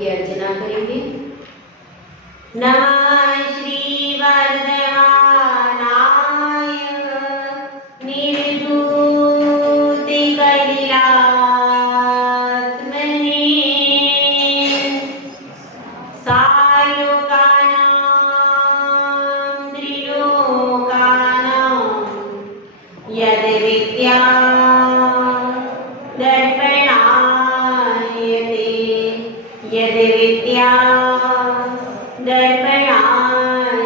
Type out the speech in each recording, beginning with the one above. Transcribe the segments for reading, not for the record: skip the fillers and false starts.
की अर्चना करेंगे। नमः श्री वर्धमानाय निर्धूति कैलात्मने सालोकानां त्रिलोकानां यद विद्या यद विद्या दर्पणायते।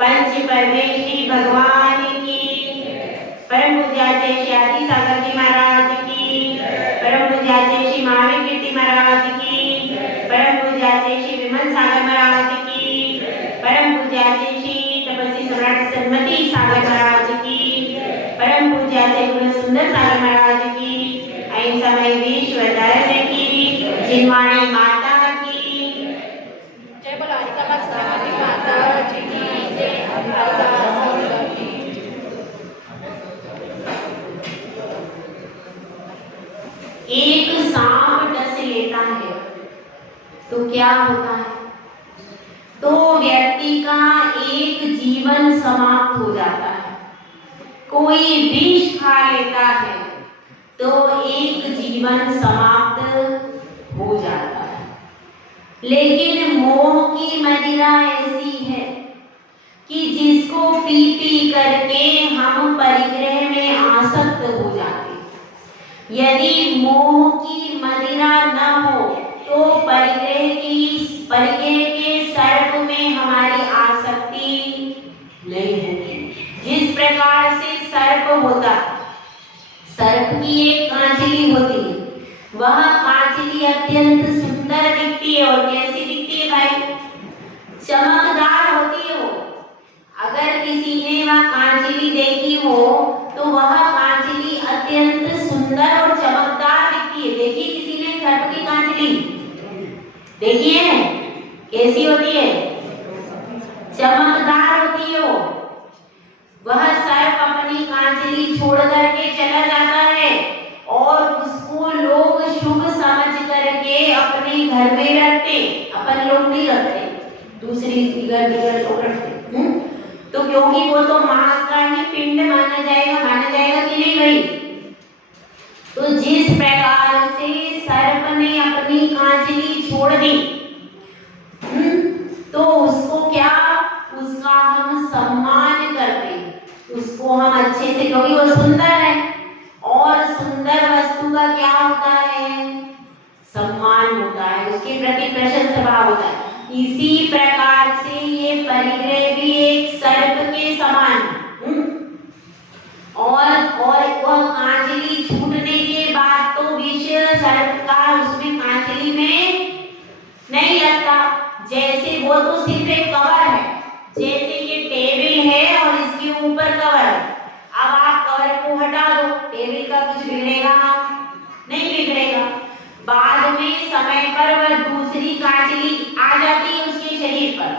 पंच परमेश्वरी भगवान की, परम पूज्याचे श्री आदि सागर जी महाराज की, परम पूज्याचे श्री महावीर कीर्ति महाराज की, परम पूज्याचे श्री विमल सागर महाराज की, परम पूज्याचे श्री तपस्वी सम्राट सन्मति सागर महाराज की, परम पूज्याचे गुरु सुंदर सागर महाराज की, अहिंसामय विश्व धर्म की, जिनवाणी माता की जय, बोलो हरिका सरस्वती माता की जय। एक सांप डस लेता है तो क्या होता है? तो व्यक्ति का एक जीवन समाप्त हो जाता है। कोई विष खा लेता है तो एक जीवन समाप्त हो जाता है। लेकिन मोह की मदिरा ऐसी है कि जिसको पी पी करके हम परिग्रह में आसक्त हो जाते। यदि मोह की मदिरा न हो तो परिग्रह के सर्प में हमारी आसक्ति नहीं होगी। जिस प्रकार से सर्प होता है, सर्प की एक कांचली होती है, वह कांचली अत्यंत सुंदर दिखती है। और कैसी दिखती है भाई? चमकदार होती है वो। अगर किसी ने वह कांचली देखी हो तो वह कांचली अत्यंत सुंदर और चमकदार दिखती है। देखिए किसी ने सर्प की कांचली देखी है? कैसी होती है? चमकदार होती है वो। वह सर्प अपनी कांचली छोड़ करके चला जाता है और उसको लोग शुभ समझ करके अपने घर में रखते। अपन लोग नहीं रखते, दूसरी दिगर लोग रखते। तो क्योंकि वो तो मांस का ही पिंड माना जाएगा कि नहीं भाई? तो जिस प्रकार से सर्प ने अपनी कांचली छोड़ दी, तो उसको क्या, उसका हम सम्मान करते, उसको हम अच्छे से, क्योंकि वो सुंदर है और सुंदर वस्तु का क्या होता है? सम्मान होता है, उसके प्रति प्रशंसा भाव होता है। इसी प्रकार से ये परिग्रह भी एक सर्प के समान। और वह कांचली छूटने के बाद तो विष सर्प का उसमें कांचली में नहीं लगता। जैसे वो तो सिर्फ एक कवर है, जैसे ये टेबल है और इसके ऊपर कवर है। अब आप कवर को हटा दो, टेबल का कुछ बिगड़ेगा? नहीं बिगड़ेगा। बाद में समय पर वह दूसरी कांचली आ जाती है उसके शरीर पर,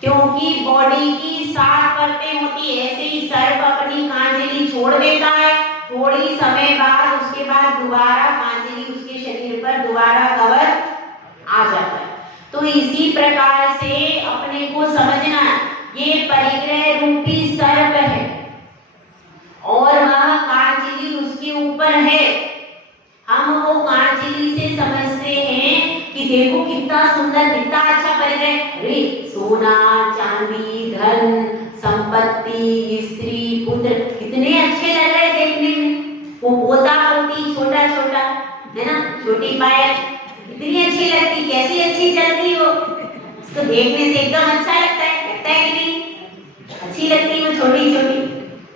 क्योंकि बॉडी की 7 परतें होती है। ऐसे ही सर्प अपनी कांचली छोड़ देता है, थोड़ी समय बाद उसके बाद दोबारा कांचली उसके शरीर पर दोबारा कवर आ जाता है। तो इसी प्रकार से अपने को समझना, ये परिग्रह रूपी सर्प है और वह कांचली उसके ऊपर है। हम वो कांचली से समझते हैं कि देखो कितना सुंदर, कितना अच्छा परिग्रह, अरे सोना चांदी धन संपत्ति स्त्री पुत्र कितने अच्छे लग रहे हैं देखने में। वो पोता पोती छोटा छोटा है ना, छोटी पायल कितनी अच्छी लगती, कैसी अच्छी चलती हो, उसको देखने से एकदम अच्छा लगता है कि नहीं? अच्छी लगती है वो, छोटी छोटी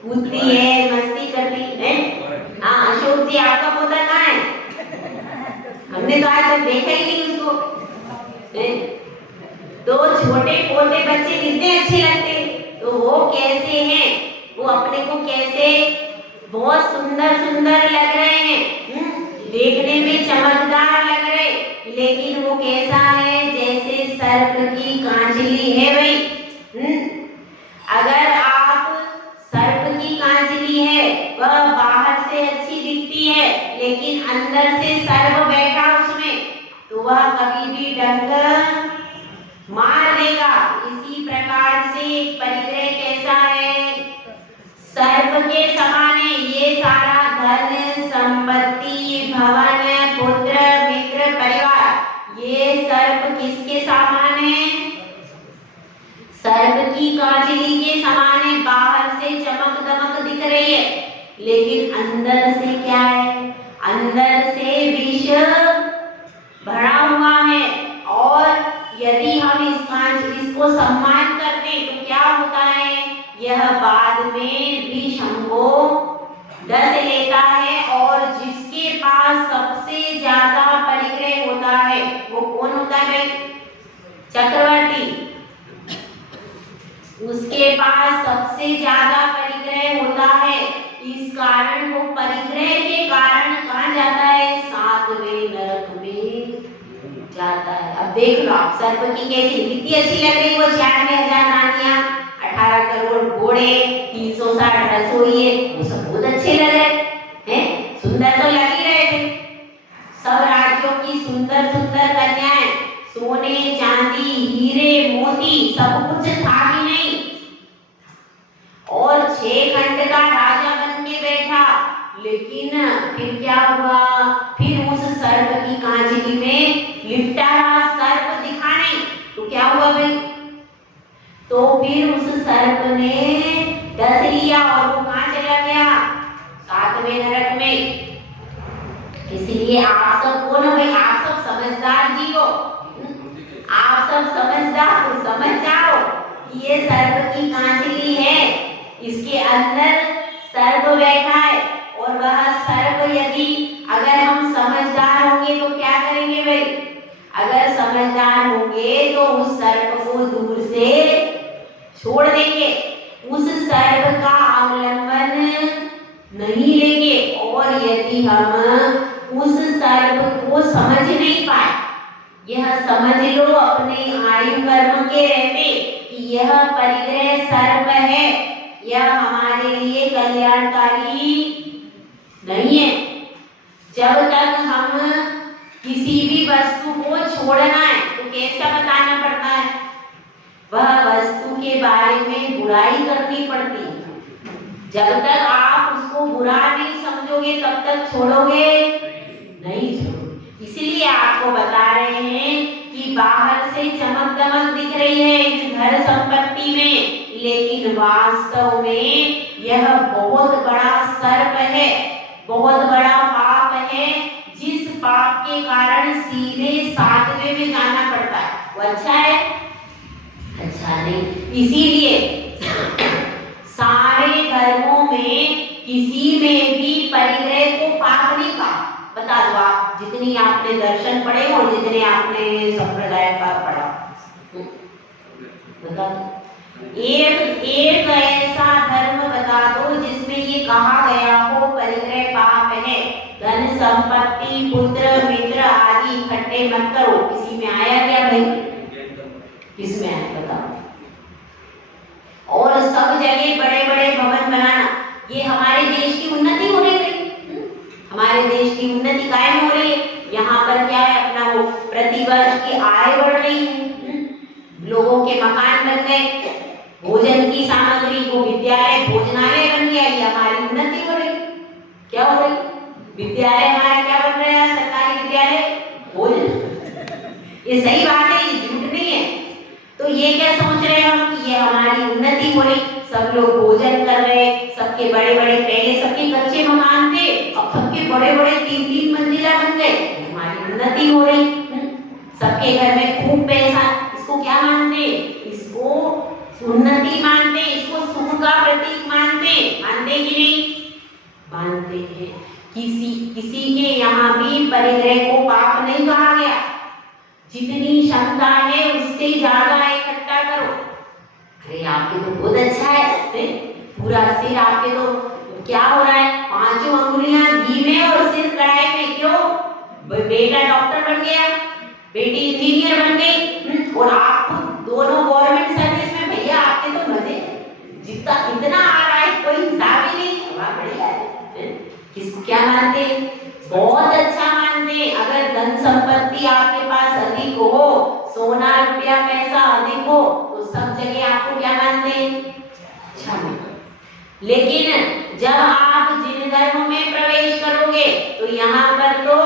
कूदती है, मस्ती करती है। हाँ अशोक जी, आपका पोता कहाँ है? हमने तो आज तक देखा ही नहीं उसको। तो छोटे पोटे बच्चे कितने अच्छे लगते, तो वो कैसे हैं? वो अपने को कैसे बहुत सुंदर सुंदर लग रहे हैं, देखने में चमकदार लग रहे, लेकिन वो कैसा है? जैसे सर्प की कांचली है भाई। अगर आप सर्प की कांचली है, वह बाहर से अच्छी दिखती है लेकिन अंदर से सर्प बैठा उसमें, तो वह कभी भी डंक मार देगा। इसी प्रकार से एक परिग्रह कैसा है? सर्प के समान है। ये सारा धन संपत्ति भवन पुत्र मित्र परिवार ये सर्प किसके समान है? सर्प की कांचली के समान है। बाहर से चमक दमक दिख रही है लेकिन अंदर से क्या है? अंदर से विष भरा हुआ है। और यदि हम इसको सम्मान करते तो क्या होता है? यह बाद में विष हमको डस लेता है। और जिसके पास सबसे ज्यादा परिग्रह होता है वो कौन होता है? चक्रवर्ती। उसके पास सबसे ज्यादा परिग्रह होता है। इस कारण वो परिग्रह के कारण कहाँ जाता है? 7वें नरक में जाता है। अब देख लो आप सर्प की कैसी कितनी अच्छी लग रही। वो 96,000 रानियां 18 करोड़ घोड़े 360 रसोई वो सब बहुत अच्छे लग रहे हैं। सुंदर तो लग ही रहे थे। सब राज्यों की सुंदर सुंदर कन्याएं सोने चांदी हीरे मोती सब कुछ था ही नहीं। और 6 खंड का राजा बन के बैठा। लेकिन फिर क्या हुआ? फिर उस सर्प की कांचली में लिपटा रहा सर्प दिखा नहीं तो क्या हुआ भाई? तो फिर उस सर्प ने डस लिया और वो कहाँ चला गया? 7वें नरक में। इसलिए आप सब कौन हो भाई? आप सब समझदार जी हो। आप सब समझदार हो। समझ जाओ ये सर्प की कांचली है। इसके अंदर सर्प बैठा है। और वह सर्प यदि अगर हम समझदार होंगे तो क्या करेंगे भाई? अगर समझदार होंगे तो उस सर्प को दूर से छोड़ देंगे। उस सर्प का अवलंबन नहीं लेंगे। और यदि हम उस सर्प को समझ नहीं पाए, यह समझ लो अपने आयु कर्म के रहते कि यह परिग्रह सर्प है, यह हमारे लिए कल्याणकारी नहीं है। जब तक हम किसी भी वस्तु को छोड़ना है तो कैसा बताना पड़ता है? वह वस्तु के बारे में बुराई करनी पड़ती है। जब तक आप उसको बुरा नहीं समझोगे तब तक छोड़ोगे नहीं छोड़ोगे। इसलिए आपको बता रहे हैं कि बाहर से चमक दमक दिख रही है इस घर संपत्ति में, लेकिन वास्तव में यह बहुत बड़ा सर्प है, बहुत बड़ा पाप है। जिस पाप के कारण सीधे 7वें में जाना पड़ता है वो अच्छा है? अच्छा नहीं। इसीलिए सारे धर्मों में किसी में भी परिग्रह को पाप नहीं कहा। बता दो आप जितनी आपने दर्शन पढ़े और जितने आपने संप्रदाय का पढ़ा, बता दो एक ऐसा धर्म बता दो जिसमें ये कहा गया हो परिग्रह पाप है, धन संपत्ति पुत्र मित्र आदि इकट्ठे मत करो। किसी में आया क्या भाई? किसमें आया बताओ? और सब जगह बड़े बड़े भवन बनाना, ये हमारे देश की उन्नति हो रही है। हमारे देश की उन्नति कायम हो रही है। यहाँ पर क्या है? अपना वो प्रतिवर्ष की आय बढ़ रही है, लोगों के मकान बन गए, भोजन की सामग्री को विद्यालय भोजनालय बन गया। ये हमारी उन्नति हो रही। क्या हो रही? विद्यालय हमारा क्या बन रहा है? सरकारी विद्यालय भोजन। ये सही बात है, ये झूठ नहीं है। तो ये क्या सोच रहे हम कि ये हमारी उन्नति हो रही, सब लोग भोजन कर रहे, सबके बड़े बड़े पहले सबके कच्चे मकान थे अब सबके बड़े बड़े 3-3 मंजिला बन गए, हमारी उन्नति हो रही। सबके घर में खूब पैसा, इसको क्या मानते? इसको उन्नति मानते, इसको सुख का प्रतीक मानते। मानते कि नहीं? मानते हैं। किसी के यहाँ भी परिग्रह को पाप नहीं कहा गया। जितनी क्षमता है उससे ज्यादा इकट्ठा करो। अरे आपके तो बहुत अच्छा है, पूरा सिर आपके तो क्या हो रहा है? 5 अंगुलियां घी में और सिर कढ़ाई में। क्यों? बेटा डॉक्टर बन गया, बेटी इंजीनियर बन गई और आप दोनों गवर्नमेंट सर्विस में। भैया आपके तो मजे जितना इतना आ रहा है कोई हिसाब ही नहीं। बढ़िया है। किसको क्या मानते? बहुत अच्छा मानते। अगर धन संपत्ति आपके पास सोना रुपया पैसा अधिक हो तो सब जगह आपको क्या मानते हैं? अच्छा मानते। लेकिन जब आप जिन धर्म में प्रवेश करोगे तो यहाँ पर तो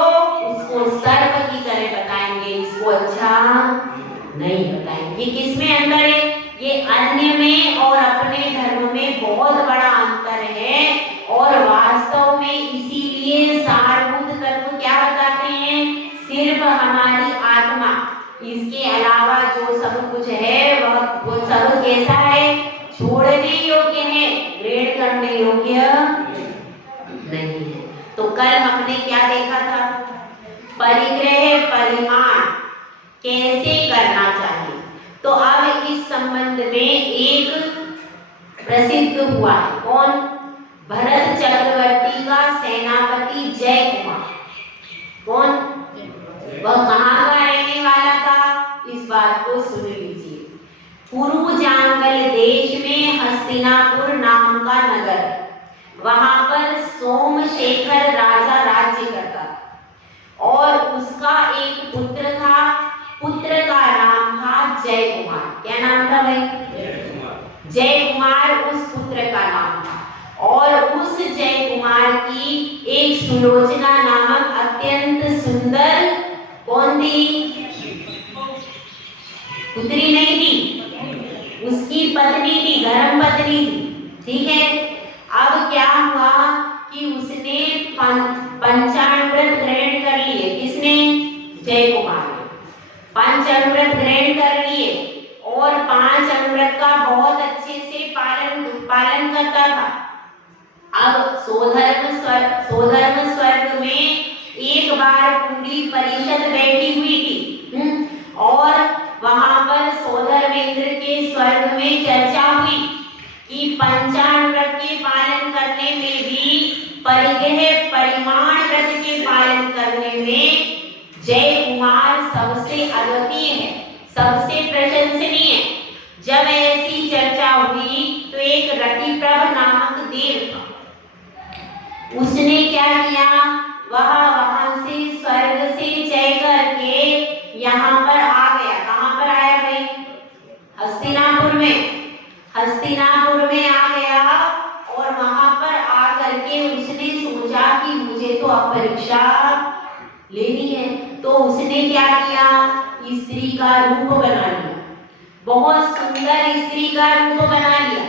उसको सर्प की तरह बताएंगे, इसको अच्छा नहीं बताएंगे। ये किस में अंतर है? ये अन्य में और अपने धर्म में बहुत बड़ा अंतर है। और वास्तव में इसीलिए सारभूत तत्व क्या बताते हैं? सिर्फ हमारी आत्मा, इसके अलावा जो सब कुछ है वो सब कैसा है? छोड़ने योग्य है, ग्रहण करने योग्य नहीं है। तो कल हमने क्या देखा था? परिग्रह परिमाण कैसे करना चाहिए। तो अब इस संबंध में एक प्रसिद्ध हुआ है, कौन? भरत चक्रवर्ती का सेनापति जय कुमार। कौन? वह कहाँ का रहने वाला था? इस बात को सुन लीजिए। कुरुजांगल देश में हस्तिनापुर नाम का नगर, वहां पर सोमशेखर राजा राज्य करता और उसका एक पुत्र था। पुत्र का नाम था जय कुमार। क्या नाम था भाई? जय कुमार उस पुत्र का नाम था। और उस जय कुमार की एक सुलोचना नामक अत्यंत सुंदर कौन थी? पुत्री नहीं थी, उसकी पत्नी थी, धर्म पत्नी थी। ठीक है। अब क्या हुआ कि उसने पंचामृत ग्रहण कर लिए। किसने? जय कुमार ने पंचामृत ग्रहण कर लिए और 5 अमृत का बहुत अच्छे से पालन करता था। अब सोधर्म स्वर्ग में एक बार पूरी परिषद बैठी हुई थी और वहां पर सोधर्मेंद्र के स्वर्ग में चर्चा हुई कि पंचामृत के पालन करने में भी, परिग्रह परिमाण व्रत के पालन करने में जय कुमार सबसे अद्वितीय है, सबसे प्रशंसनीय है। जब ऐसी चर्चा हुई तो एक रतिप्रभ नामक देव था, उसने क्या किया? वह वहां से स्वर्ग से जय करके यहाँ पर आ गया। कहाँ पर आया भाई? हस्तिनापुर में। हस्तिनापुर में आ गया और वहां पर आकर के उसने सोचा कि मुझे तो अब परीक्षा लेनी है। तो उसने क्या किया? स्त्री का रूप बना लिया, बहुत सुंदर स्त्री का रूप बना लिया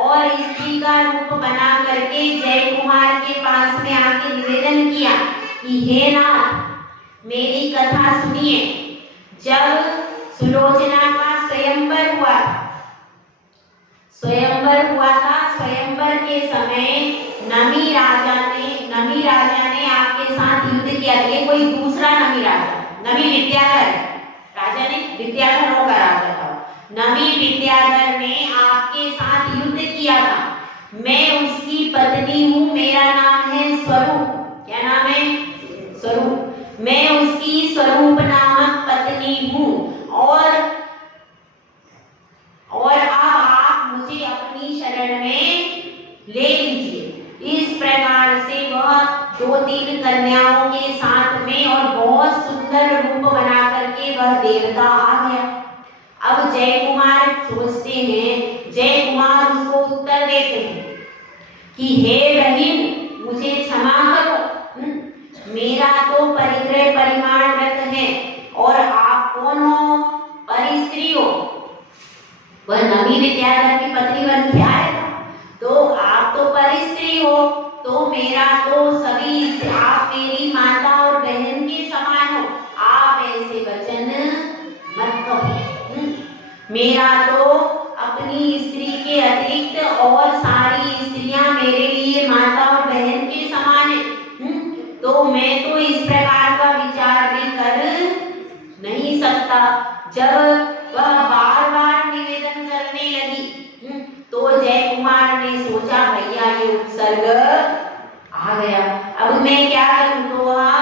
और स्त्री का रूप बना करके जय कुमार के पास में आके निवेदन किया कि हे नाथ, मेरी कथा सुनिए। जब सुलोचना का स्वयंवर हुआ था, स्वयंवर के समय नमी राजा ने आपके साथ युद्ध किया। ये कोई दूसरा नमी राजा, नमी विद्याधर राजा ने, विद्याधरों का राजा था। नमी विद्याधर ने आपके साथ युद्ध किया था। मैं उसकी पत्नी हूँ, मेरा नाम है स्वरूप। क्या नाम है? स्वरूप। मैं उसकी स्वरूप नामक पत्नी हूँ और अब आप मुझे अपनी शरण में ले लीजिए। इस प्रकार से वह 2-3 कन्याओं के साथ में और बहुत सुंदर रूप बना करके वह देवता आ गया। अब जय कुमार सोचते हैं, जय कुमार उसको उत्तर देते हैं कि हे बहन, मुझे क्षमा करो, मेरा तो परिग्रह परिमाण व्रत है और आप कौन हो? परिस्त्री हो। वह नवी विद्याधर की पत्नी बन के आए, तो आप तो परिस्त्री हो, तो मेरा तो सभी, आप मेरी माता और बहन के समान हो, आप ऐसे वचन मत कहो। मेरा तो अपनी स्त्री के अतिरिक्त और सारी स्त्रियां मेरे लिए माता और बहन के समान है, तो मैं तो इस प्रकार का विचार भी कर नहीं सकता। जब वह बार बार निवेदन करने लगी तो जय कुमार ने सोचा भैया ये उपसर्ग आ गया, अब मैं क्या करूं। तो वह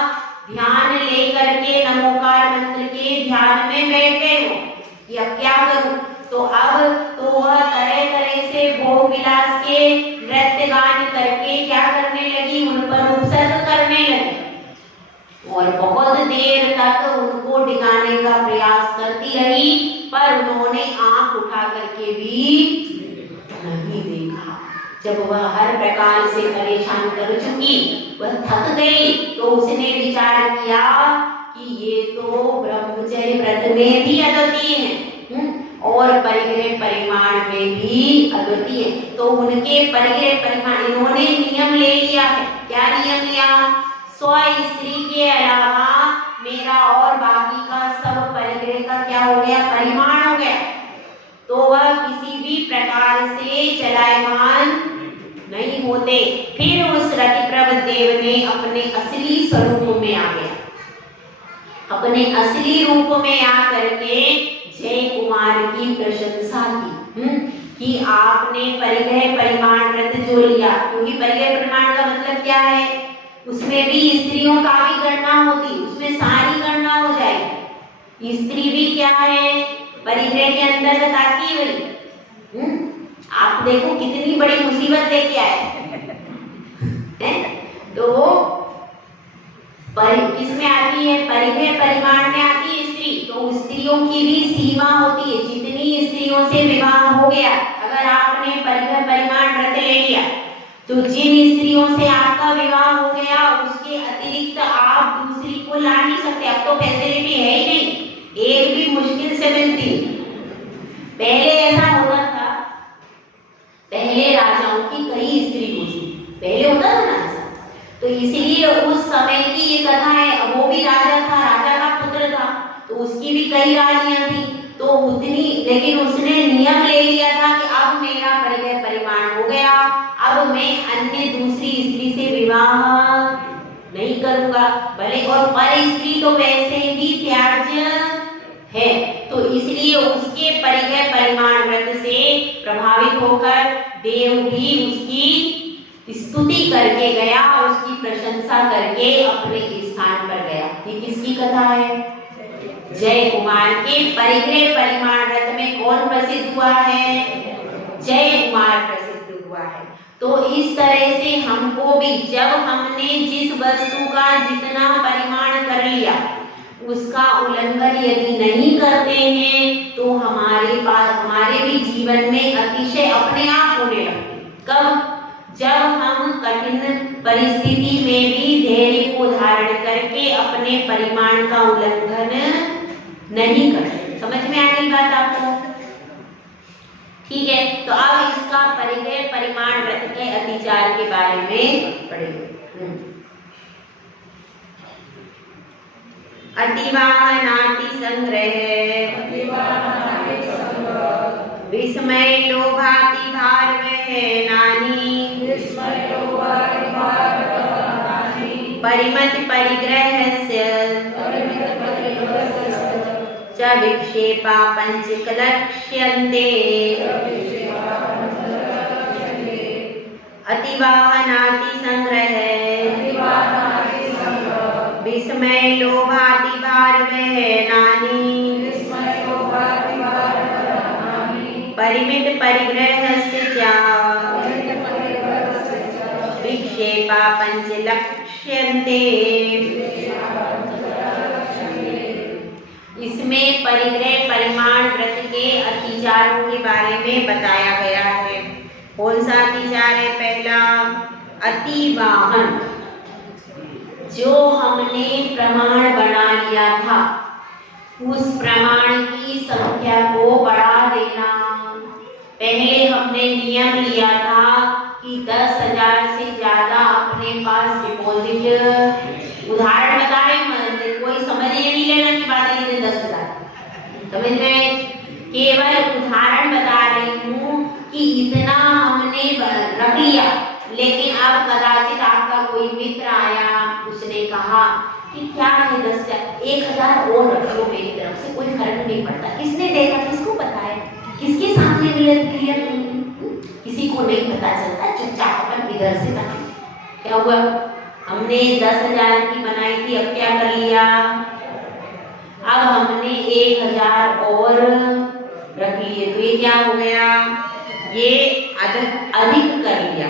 ध्यान लेकर के नमोकार मंत्र के ध्यान में बैठ गए हो कि अब क्या करूं। तो अब तो वह तरह तरह से भोग विलास के नृत्य गान करके क्या करने लगी, उन पर उपसर्ग करने लगी और बहुत देर तक उनको डिगाने का प्रयास करती रही, पर उन्होंने आंख उठा करके भी नहीं देखा। जब वह हर प्रकार से परेशान कर चुकी, वह थक गई, तो उसने विचार किया कि ये तो ब्रह्मचर्य व्रत में भी अद्वितीय है और परिग्रह परिमाण में भी अद्वितीय है। तो उनके परिग्रह परिमाण इन्होंने नियम ले लिया है। क्या नियम लिया? 100 स्त्री के अलावा मेरा और बाकी का सब परिग्रह का क्या हो गया? परिमाण हो गया। तो वह किसी भी प्रकार से चलायमान नहीं होते। फिर उस रतिप्रभ देव ने अपने असली स्वरूप में आ गया, अपने असली रूप में आकर के जय कुमार की प्रशंसा की कि आपने परिग्रह परिमाण व्रत जो लिया, क्योंकि परिग्रह परिमाण का मतलब क्या है? उसमें भी स्त्रियों का भी गणना होती, उसमें सारी गणना हो जाएगी। स्त्री भी क्या है? परिग्रह के अंतर्गत आती है। आप देखो कितनी बड़ी मुसीबत लेके आए हैं। तो किसमें आती है? परिग्रह परिमाण में आती है स्त्री। तो स्त्रियों की भी सीमा होती है, जितनी स्त्रियों से विवाह हो गया, अगर आपने परिग्रह परिमाण व्रत ले लिया, तो जिन स्त्रियों से आपका विवाह हो गया उसके अतिरिक्त आप दूसरी को ला नहीं सकते। अब तो फैसिलिटी है ही नहीं, एक भी मुश्किल से मिलती। पहले ऐसा होता था, पहले राजाओं की कई स्त्री होती, पहले होता था ना ऐसा। तो इसीलिए उस समय की ये कथा है। अब वो भी राजा था, राजा का पुत्र था, तो उसकी भी कई रानियां थी। तो उतनी, लेकिन उसने नियम ले लिया था कि अब मेरा परिग्रह परिमाण हो गया, अब मैं अन्य दूसरी स्त्री से विवाह नहीं करूंगा। भले और पर स्त्री तो वैसे भी त्याज्य है, तो इसलिए उसके परिग्रह परिमाण व्रत से प्रभावित होकर देव भी उसकी स्तुति करके गया, उसकी प्रशंसा करके अपने स्थान पर गया। ये किसकी कथा है? जय कुमार के परिग्रह परिमाण व्रत में कौन प्रसिद्ध हुआ है? जय कुमार प्रसिद्ध हुआ है। तो इस तरह से हमको भी, जब हमने जिस वस्तु का जितना परिमाण कर लिया उसका उल्लंघन यदि नहीं करते हैं, तो हमारे पास, हमारे भी जीवन में अतिशय अपने आप होने लगते। कब? जब हम कठिन परिस्थिति में भी धैर्य को धारण करके अपने परिमाण का उल्लंघन नहीं करते। समझ में आ गई बात आपको? ठीक है, तो अब इसका परिग्रह परिमाण व्रत के अतिचार के बारे में पढ़ेंगे। अतिवाहनाति संग्रह विस्मय लोभाति भारवः नानी परिमति परिग्रहस्य च विक्षेपा पंचकलक्ष्यन्ते अतिवाहनाति संग्रह विस्मय लोभाति भारवः नानी परिमित परिग्रहस्य च विक्षेपा पंचलक्ष्यन्ते। इसमें परिग्रह परिमाण व्रत के अतिचारों के बारे में बताया गया है। कौन सा अतिचार है? पहला, अतिवाहन। जो हमने प्रमाण बना लिया था, उस प्रमाण की संख्या को बढ़ा देना। पहले हमने नियम लिया था कि 10,000 से ज्यादा अपने पास डिपॉजिट, उदाहरण बता रहे हैं, कोई समझ ये नहीं लेना कि बात है 10,000, समझ गए? केवल उदाहरण बता रही हूँ कि इतना हमने रख लिया, लेकिन अब कदाचित आपका कोई मित्र आया, उसने कहा कि क्या है 10,000, 1,000 और रख लो मेरी तरफ से, कोई फर्क नहीं पड़ता। किसने देखा? किसको पता है? किसके सामने क्लियर? किसी को नहीं पता चलता, चुपचाप अपन इधर से बनाए। क्या हुआ? हमने 10,000 की बनाई थी, अब क्या कर लिया? अब हमने 1,000 और रख लिए, तो ये क्या हो गया? ये अधिक कर लिया,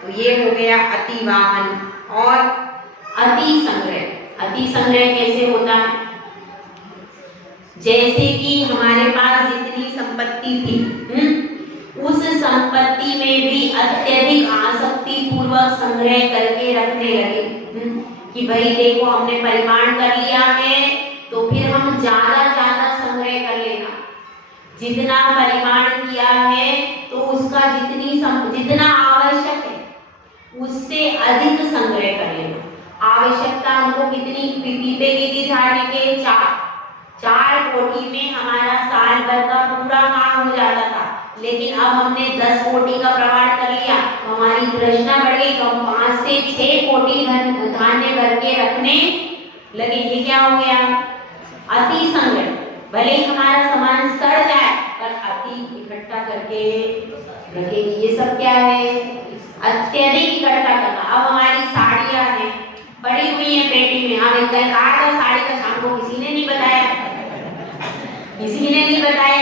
तो ये हो गया अतिवाहन। और अति संग्रह। अति संग्रह कैसे होता है? जैसे कि हमारे पास जितनी संपत्ति थी, उस संपत्ति में भी अत्यधिक आसक्ति पूर्वक संग्रह करके रखने लगे, कि भाई देखो हमने परिमाण कर लिया है तो फिर हम ज्यादा ज्यादा संग्रह कर लेना, जितना परिमाण किया है तो उसका जितना आवश्यक है उससे अधिक संग्रह कर लेना। आवश्यकता हमको कितनी पीपे की झाड़ने के 4 कोठी में हमारा साल भर का पूरा काम हो जाता था, लेकिन अब हमने 10 कोठी का प्रमाण कर लिया तो हमारी तृष्णा बढ़ गई, तो हम 5 से 6 कोठी धान्य भर के रखने लगे। ये क्या हो गया? अति संग्रह। भले ही हमारा सामान सड़ जाए पर अति इकट्ठा करके रखेंगे। ये सब क्या है? अत्यधिक इकट्ठा करना। अब हमारी साड़ियां हैं पड़ी हुई है पेटी में, हाँ कल कहा था साड़ी का, शाम को किसी ने नहीं बताया,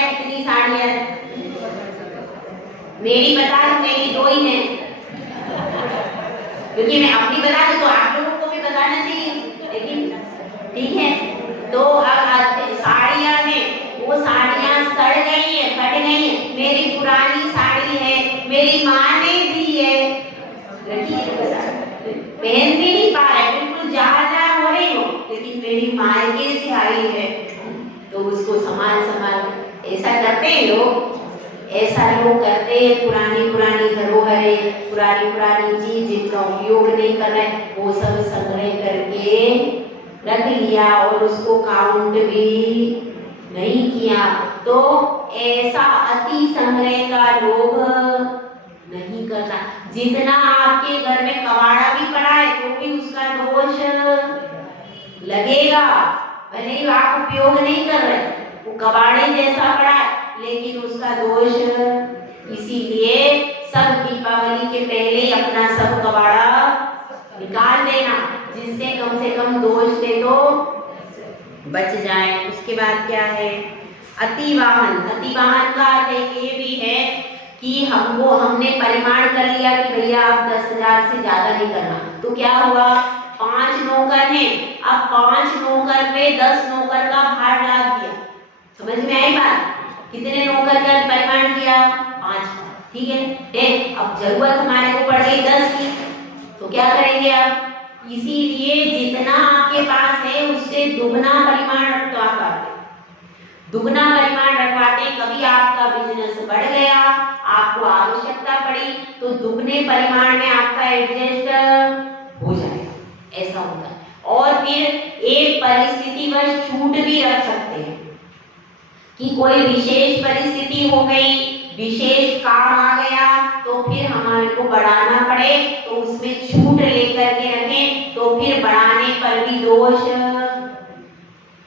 कितनी साड़ियां मेरी बता दूं, मेरी 2 ही है, क्योंकि मैं अपनी बता दूं तो आप लोगों को भी बताना चाहिए, लेकिन ठीक है। तो अब साड़ियां हैं, वो साड़ियां सड़ गई है, फट गई है, मेरी पुरानी साड़ी है, मेरी माँ ने दी है, पहन भी नहीं पा रहे, बिल्कुल जार हो रही हो, लेकिन मेरी मायके से आई है तो उसको संभाल ऐसा करते हैं लोग, ऐसा लोग करते हैं। पुरानी धरोहरें, पुरानी चीज जिनका उपयोग नहीं कर रहे, वो सब संग्रह करके रख लिया और उसको काउंट भी नहीं किया। तो ऐसा अति संग्रह का लोभ नहीं करना। जितना आपके घर में कबाड़ा भी पड़ा है तो भी उसका दोष लगेगा, भले ही आप उपयोग नहीं कर रहे, वो कबाड़े जैसा पड़ा है लेकिन उसका दोष। इसीलिए सब दीपावली के पहले ही अपना सब कबाड़ा निकाल देना, जिससे कम से कम दोष से तो बच जाए। उसके बाद क्या है? अतिवाहन। अतिवाहन का अर्थ ये भी है कि हमने परिमाण कर लिया कि भैया आप 10,000 से ज्यादा नहीं करना, तो क्या हुआ? 5 नौकर हैं, अब 5 नौकर पे 10 नौकर का भार लाद दिया। समझ में आई बात? कितने नौकर का परिमाण किया? 5। ठीक है, अब जरूरत हमारे को पड़ गई 10 की, तो क्या करेंगे आप? इसीलिए जितना आपके पास है उससे दुगना परिमाण रखवाते। कभी आपका बिजनेस बढ़ गया, आपको आवश्यकता पड़ी तो दुगने परिमाण में आपका एडजस्ट हो जाएगा, ऐसा होता है। और फिर एक परिस्थितिवश छूट भी रख सकते हैं कि कोई विशेष परिस्थिति हो गई, विशेष काम आ गया तो फिर हमारे को बढ़ाना पड़े तो उसमें छूट लेकर के रखें, तो फिर बढ़ाने पर भी दोष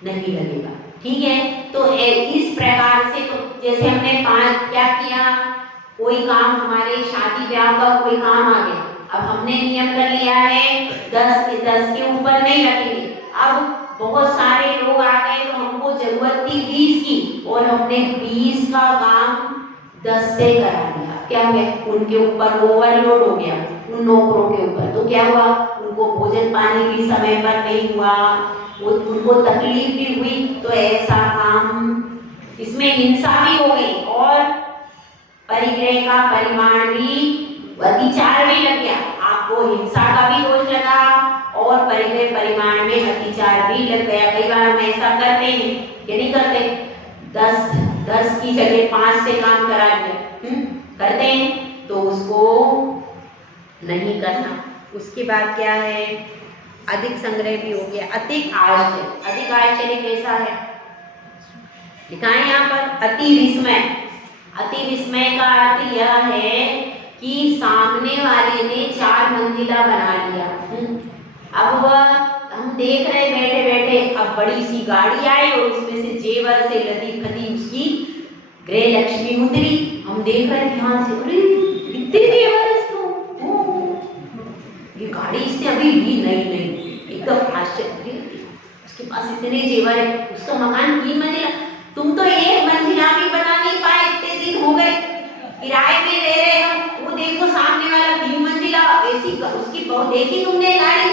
नहीं लगेगा। ठीक है, तो इस प्रकार से तो जैसे हमने 5 क्या किया, कोई काम हमारे शादी ब्याह का कोई काम आ गया, अब हमने नियम कर लिया है 10 के ऊपर नहीं रखेंगे। अब बहुत सारे लोग आ गए तो हमको जरूरत थी 20 की और हमने 20 का काम 10 से करा दिया। क्या हो गया? उनके ऊपर ओवरलोड हो गया, उन नौकरों के ऊपर। तो क्या हुआ? उनको भोजन पानी भी समय पर नहीं हुआ, उनको तकलीफ भी हुई, तो ऐसा काम, इसमें हिंसा भी हो गई और परिग्रह का परिमाण भी, अतिचार भी लग गया। आपको हिंसा का भी दोष लगा और परिग्रह परिमाण में अतिचार भी लग गया। कई बार हम ऐसा करते हैं कि नहीं करते, 10 की जगह 5 से काम करा दिया, करते हैं, तो उसको नहीं करना। उसके बाद क्या है? अधिक संग्रह भी हो गया। अधिक आश्चर्य। अधिक आश्चर्य कैसा है? लिखा है यहाँ पर अति विस्मय। अति विस्मय का अर्थ यह है कि सामने वाले ने 4 मंजिला बना लिया। अब हम देख रहे बैठे बैठे, अब बड़ी सी गाड़ी आई और उसमें से जेवर से लदी फदी उसकी गृह लक्ष्मी उतरी। हम देख रहे ध्यान से, अरे इतने जेवर इसको, ये गाड़ी इसने अभी ली नहीं, एकदम आश्चर्य, उसके पास इतने जेवर है, उसका मकान 3 मंजिला, तुम तो 1 मंजिला भी बना नहीं पाए, इतने दिन हो गए किराए में रह रहे हो, वो देखो सामने वाला 3 मंजिला ऐसी, उसकी बहुत देखी तुमने गाड़ी,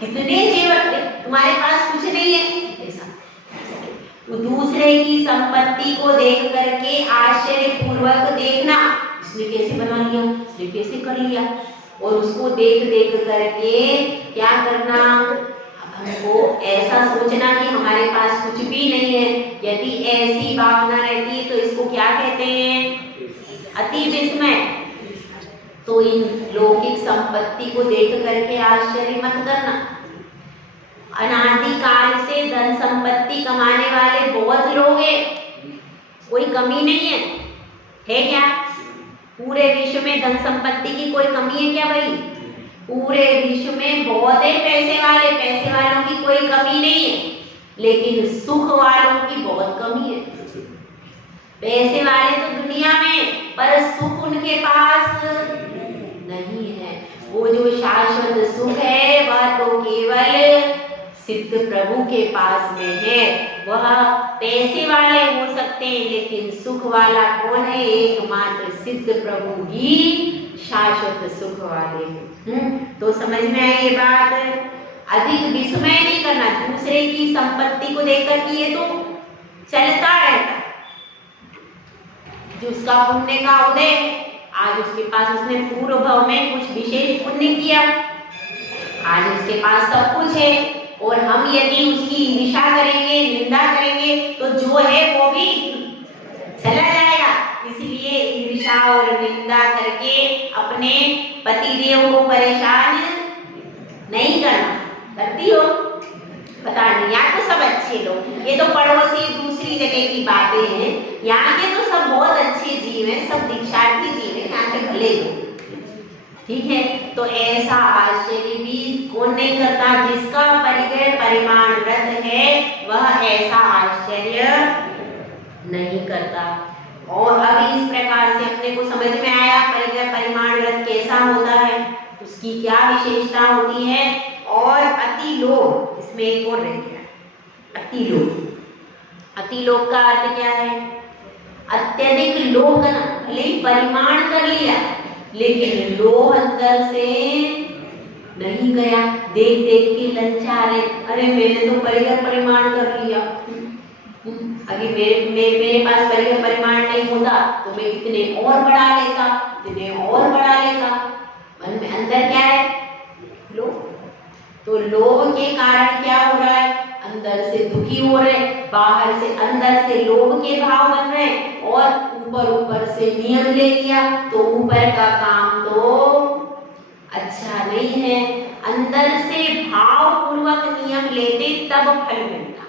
कितने जेवर, तुम्हारे पास कुछ नहीं है, ऐसा। वो दूसरे की संपत्ति को देख करके आश्चर्य पूर्वक देखना, इसने कैसे बना लिया, इसने कैसे कर लिया, और उसको देख देख करके क्या करना, हमको ऐसा सोचना कि हमारे पास कुछ भी नहीं है। यदि ऐसी भावना रहती है तो इसको क्या कहते हैं, अति विस्मय। तो इन लौकिक संपत्ति को देख करके आश्चर्य मत करना। अनादिकाल से धन संपत्ति कमाने वाले बहुत लोग हैं, कोई कमी नहीं है क्या? पूरे विश्व में धन संपत्ति की कोई कमी है क्या भाई? पूरे विश्व में बहुत है पैसे वालों की कोई कमी नहीं है, लेकिन सुख वालों की बहुत कमी है। पैसे वाले तो दुनिया में, पर सुख उनके पास नहीं है। वो जो शाश्वत सुख है वह तो केवल सिद्ध प्रभु के पास में है। वह पैसे वाले हो सकते हैं, लेकिन सुख वाला कौन है? एकमात्र सिद्ध प्रभु ही शाश्वत सुख वाले हैं। तो समझ में आई ये बात? अधिक विस्मय नहीं करना दूसरे की संपत्ति को देख कर, ये तो चलता रहता, जिसका पुण्य का उदय, आज उसके पास, उसने पूर्व भव में कुछ विशेष पुण्य किया, आज उसके पास सब कुछ है, और हम यदि उसकी ईर्ष्या करेंगे, निंदा करेंगे, तो जो है वो भी चला जाएगा। इसलिए ईर्ष्या और निंदा करके अपने पतिदेव को परेशान नहीं करना। करती हो? पता नहीं, यहाँ तो सब अच्छे लोग, ये तो पड़ोसी दूसरी जगह की बातें हैं, यहाँ के तो सब बहुत अच्छे जीव हैं, सब दीक्षार्थी जीव हैं, यहाँ के भले लोग, ठीक है। तो ऐसा आश्चर्य भी कौन नहीं करता? जिसका परिग्रह परिमाण व्रत है वह ऐसा आश्चर्य नहीं करता। और अब इस प्रकार से अपने को समझ में आया परिग्रह परिमाण व्रत कैसा होता है, उसकी क्या विशेषता होती है। और अति लोभ, इसमें एक और रह गया, अति लोभ। अति लोभ का अर्थ क्या है? अत्यधिक लोभ करना, भले ही परिमाण कर लिया, लेकिन लोभ अंदर से नहीं गया। देख देख के ललचा रहे, अरे मैंने तो परिग्रह परिमाण कर लिया, अभी मेरे पास परिग्रह परिमाण नहीं होता तो मैं इतने और बढ़ा लेता, इतने और बढ़ा लेता। मन में अंदर क्या है? लोभ। तो लोभ के कारण क्या हो रहा है? अंदर से दुखी हो रहे, बाहर से अंदर से लोभ के भाव बन रहे, और ऊपर से नियम ले लिया तो ऊपर का काम तो अच्छा नहीं है। अंदर से भाव पूर्वक नियम लेते तब फल मिलता।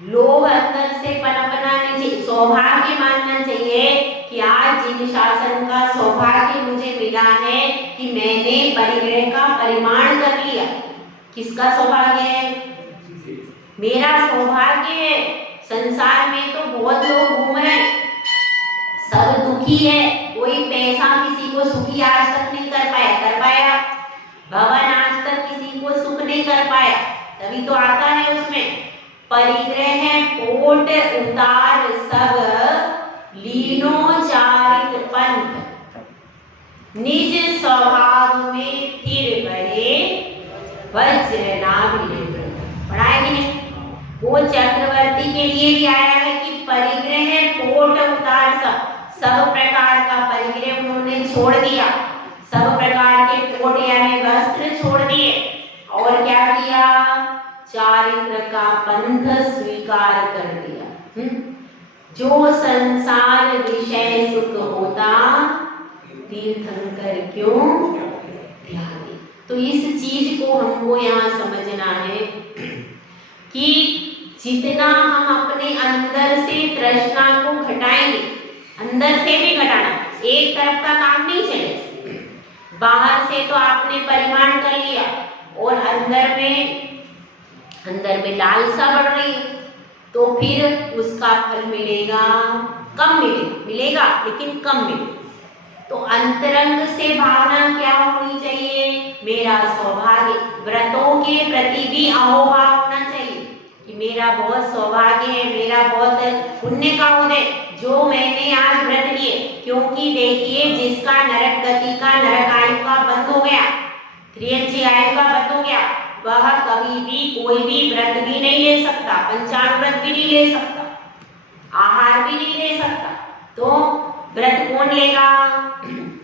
लोभ अंदर से पनपना नहीं चाहिए, सौभाग्य मानना चाहिए कि आज जिन शासन का सौभाग्य मुझे मिला है कि मैंने परिग्रह का परिमाण कर लिया। किसका सौभाग्य है? मेरा सौभाग्य है। संसार में तो बहुत लोग घूम रहे हैं, सब दुखी है, कोई पैसा किसी को सुखी आज तक नहीं कर पाया, भवन आज तक किसी को सुख नहीं कर पाया। तभी तो आता है उसमें परिग्रह कोट उतार सब लीनो चारित पंथ, निज स्वभाव में फिर बड़े वज्र नाभ ले। पढ़ा है कि नहीं? वो चक्रवर्ती के लिए भी आया है कि परिग्रह कोट उतार सब प्रकार का परिग्रह उन्होंने छोड़ दिया, सब प्रकार के कोट यानी वस्त्र छोड़ दिए, और क्या किया? चारित्र का पंथ स्वीकार कर दिया। जो संसार विषय सुख होता तीर्थंकर क्यों त्यागे। तो इस चीज को हमको यहाँ समझना है कि जितना हम अपने अंदर से तृष्णा को घटाएंगे, अंदर से भी घटाना, एक तरफ का काम नहीं चले। बाहर से तो आपने परिमाण कर लिया और अंदर में लालसा बढ़ रही, तो फिर उसका फल मिलेगा कम, मिलेगा लेकिन कम मिलेगा। तो अंतरंग से भावना क्या होनी चाहिए? मेरा सौभाग्य, व्रतों के प्रति भी अहोभाव होना चाहिए कि मेरा बहुत सौभाग्य है, मेरा बहुत पुण्य का उदय जो मैंने आज व्रत लिए। क्योंकि देखिए, जिसका नरक गति का, नरक आयु का बंद हो गया, त्रियंची आयु का बंद हो गया, वह कभी भी कोई भी व्रत भी नहीं ले सकता, पंचांग व्रत भी नहीं ले सकता। आहार भी नहीं ले सकता, तो व्रत कौन लेगा?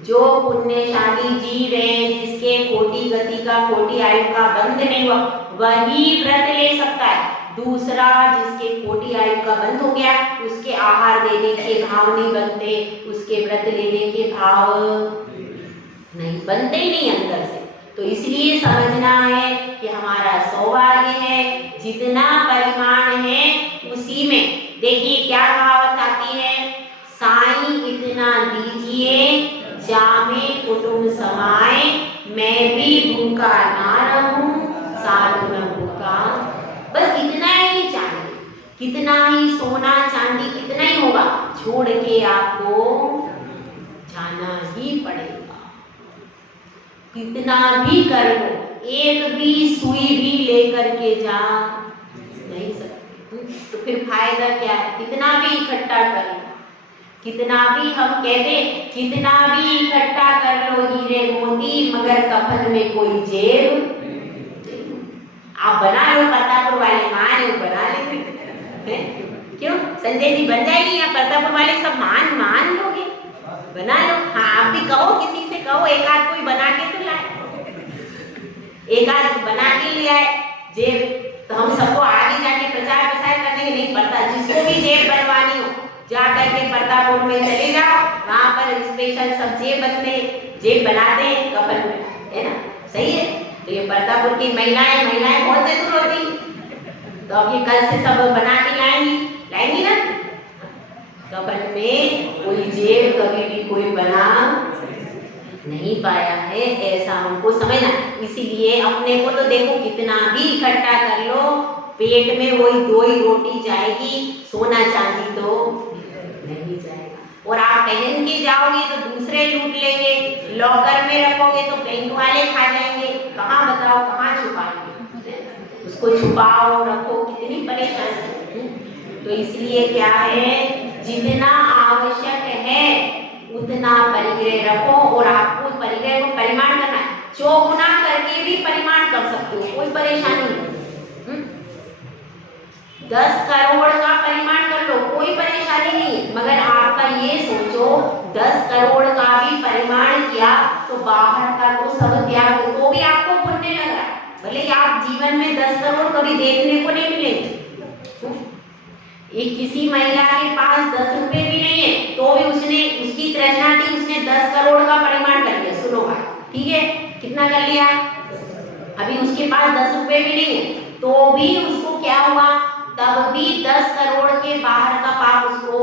जो पुण्यशाली जीव है, जिसके कोटि गति का, कोटि आयु का बंध नहीं हुआ, वही व्रत ले सकता है। दूसरा जिसके कोटि आयु का बंध हो गया, उसके आहार देने के भाव नहीं बनते, उसके व्रत लेने के भाव नहीं बनते ही नहीं अंदर से। तो इसलिए समझना है कि हमारा सौभाग्य है, जितना परिमाण है उसी में। देखिए क्या कहावत आती है, साईं इतना दीजिए जामे कुटुंब समाए, मैं भी भूखा ना रहूं साधु न भूखा। बस इतना ही चाहिए, कितना ही सोना चांदी कितना ही होगा, छोड़ के आपको जाना ही पड़ेगा। कितना भी कर लो, एक भी सुई भी लेकर के जा नहीं सकते, तो फिर फायदा क्या है? कितना भी इकट्ठा कर लो, कितना भी हम कहते, कितना भी इकट्ठा कर लो हीरे मोती, मगर कफन में कोई जेब। आप बना लो, प्रतापपुर वाले मान लो, बना लेंगे, क्यों संजय जी बन जाएगी, या प्रतापपुर वाले सब मान लोगे, बना लो। हाँ आप भी कहो, किसी से कहो, एक आध कोई बना के तो लाए, एक आध बना के ले आए जेब, तो हम सबको आगे जाके प्रचार प्रसार करने के नहीं पड़ता। जिसको भी जेब बनवानी हो, जा करके प्रतापपुर में चले जाओ, वहां पर स्पेशल सब जेब बनाते हैं कपल में, है ना, सही है। तो ये प्रतापपुर की महिलाएं बहुत चतुर होती, तो अब ये कल से सब बना के लाएंगी ना। कपल में कोई जेब कभी भी कोई बना नहीं पाया है, ऐसा हमको समझना। इसीलिए अपने को तो देखो, कितना भी इकट्ठा कर लो, पेट में वही 2 ही रोटी जाएगी, सोना चांदी तो नहीं जाएगा। और आप पहन के जाओगे तो दूसरे लूट लेंगे, लॉकर में रखोगे तो बैंक वाले खा जाएंगे, कहाँ बताओ कहाँ छुपाएंगे? उसको छुपाओ रखो, कितनी परेशानी। तो इसलिए क्या है, जितना आवश्यक है उतना परिग्रह रखो, और आपको परिग्रह को परिमाण करना है, चौगुना करके भी परिमाण कर सकते हो, कोई परेशानी नहीं। 10 करोड़ का परिमाण कर लो, कोई परेशानी नहीं, मगर आपका ये सोचो 10 करोड़ का भी परिमाण किया तो बाहर का तो सब त्याग, तो भी आपको पुण्य लग रहा है, भले ही आप जीवन में 10 करोड़ कभी देखने को नहीं मिलेंगे। एक किसी महिला के पास 10 रुपए भी नहीं है, तो भी उसकी तृष्णा थी, उसने 10 करोड़ का परिमाण कर लिया। सुनो भाई, ठीक है, कितना कर लिया? अभी उसके पास 10 रुपए भी नहीं है, तो भी उसको क्या हुआ? तब भी 10 करोड़ के बाहर का पाप उसको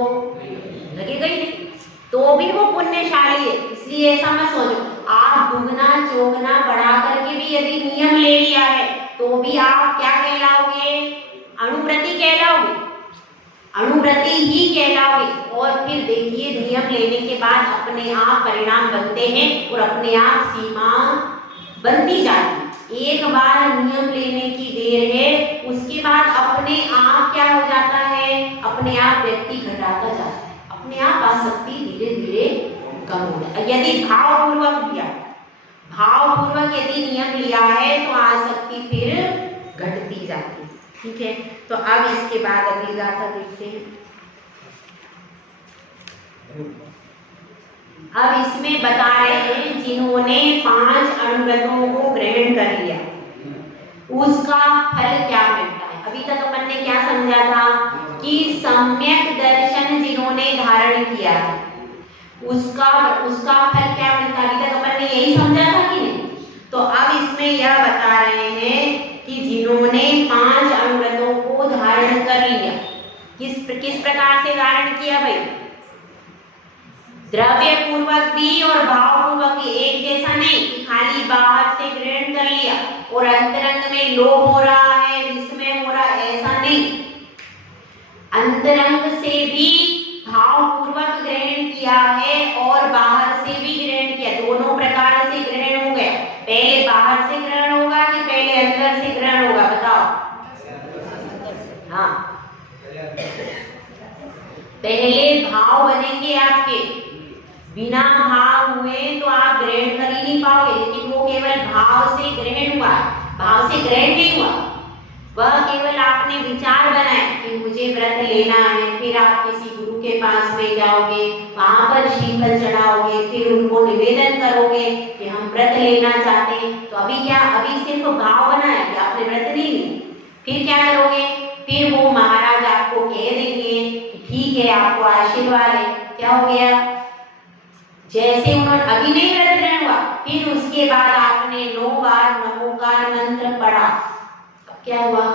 लगेगा ही नहीं, तो भी वो पुण्यशाली है। इसलिए ऐसा मत सोचो, आप दुगना चौगना बढ़ा करके भी यदि नियम ले लिया है, तो भी आप क्या कहलाओगे? अनुव्रती कहलाओगे, अनुव्रती ही कहलाओगे। और फिर देखिए, नियम लेने के बाद अपने आप परिणाम बनते हैं और अपने आप सीमा बनती जाती है। एक बार नियम लेने की देर है, उसके बाद अपने आप क्या हो जाता है? अपने आप व्यक्ति घटाता जाता है, अपने आप आसक्ति धीरे धीरे कम हो जाता है। यदि भावपूर्वक यदि नियम लिया है तो आसक्ति फिर घटती जाती है। ठीक है, तो अब इसके बाद अगली गाथा देखते हैं। अब इसमें बता रहे हैं, जिन्होंने 5 अनुव्रतों को ग्रहण कर लिया उसका फल क्या मिलता है। अभी तक अपन ने क्या समझा था कि सम्यक दर्शन जिन्होंने धारण किया है उसका फल क्या मिलता है। अभी तक अपन ने यही समझा था कि नहीं? तो अब इसमें यह बता रहे हैं कि जिन्होंने 5 अनुव्रतों को धारण कर लिया, किस प्रकार से धारण किया भाई? द्रव्य पूर्वक भी और भाव पूर्वक भी, एक जैसा नहीं कि खाली बाहर से ग्रहण कर लिया और अंतरंग में लोभ हो रहा है, विस्मय हो रहा है, ऐसा नहीं। अंतरंग से भी भाव पूर्वक ग्रहण किया है और बाहर से भी ग्रहण किया, दोनों प्रकार से ग्रहण हो गया। पहले बाहर से ग्रहण होगा कि पहले अंदर से ग्रहण होगा, बताओ? हाँ, पहले भाव बनेंगे आपके, बिना भाव हुए तो आप ग्रहण कर ही नहीं पाओगे। लेकिन वो केवल भाव से ग्रहण हुआ, भाव से ग्रहण नहीं हुआ, वह केवल आपने विचार बनाया कि मुझे व्रत लेना है, फिर आप किसी उनके पास में जाओगे, वहां पर श्रीफल चढ़ाओगे, फिर उनको निवेदन करोगे कि हम व्रत लेना चाहते हैं। तो अभी क्या, अभी सिर्फ भाव बनाया कि आपने व्रत नहीं ली। फिर क्या करोगे, फिर वो महाराज आपको कह देंगे कि ठीक है, आपको आशीर्वाद है। क्या हो गया, जैसे उन्होंने अभी नहीं व्रत ग्रहण हुआ, फिर उसके बाद आपने 9 बार नमोकार मंत्र पढ़ा। अब क्या हुआ,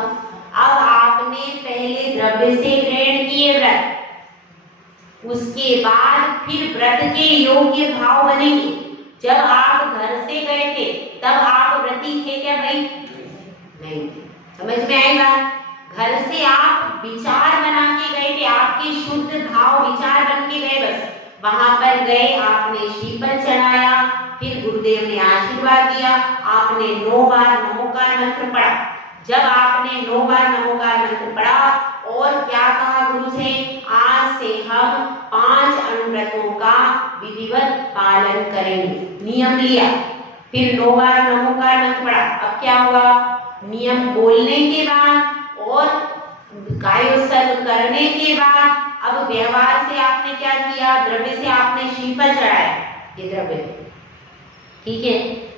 अब आपने पहले द्रव्य से ग्रहण किए व्रत, उसके बाद फिर व्रत के योग्य भाव बनेंगे। जब आप घर से गए थे तब आप व्रती थे क्या भाई? नहीं थे। समझ में आई बात? घर से आप विचार बना के गए थे, आपके शुद्ध भाव विचार बन के गए। बस वहां पर गए, आपने श्रीफल चढ़ाया, फिर गुरुदेव ने आशीर्वाद दिया, आपने 9 बार नमोकार मंत्र पढ़ा। जब आपने 9 बार नमोकार मंत्र पढ़ा और क्या कहा गुरु से, आज से हम 5 अनुव्रतों का विधिवत पालन करेंगे, नियम लिया। फिर 9 बार नमोकार मंत्र पढ़ा। अब क्या हुआ, नियम बोलने के बाद और कायोत्सर्ग करने के बाद अब व्यवहार से आपने क्या किया, द्रव्य से आपने श्रीफल चढ़ाया, ये द्रव्य, ठीक है,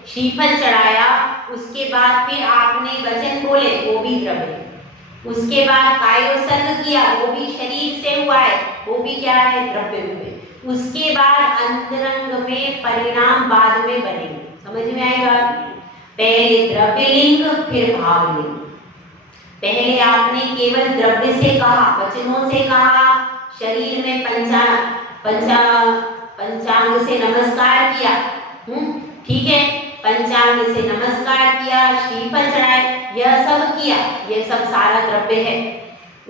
श्रीफल चढ़ाया। उसके बाद फिर आपने वचन बोले, वो भी द्रव्य। उसके बाद कायोत्सर्ग किया, वो भी शरीर से हुआ है, वो भी क्या है, द्रव्य हुए। उसके बाद अंतरंग में परिणाम बाद में बनेंगे। समझ में आएगा? पहले द्रव्य लिंग, फिर भाव लिंग। पहले आपने केवल द्रव्य से कहा, वचनों से कहा, शरीर में पंचांग से नमस्कार किया, ठीक है, पंचांग से नमस्कार किया, श्रीफल चढ़ाए, यह सब किया, यह सब सारा द्रव्य है।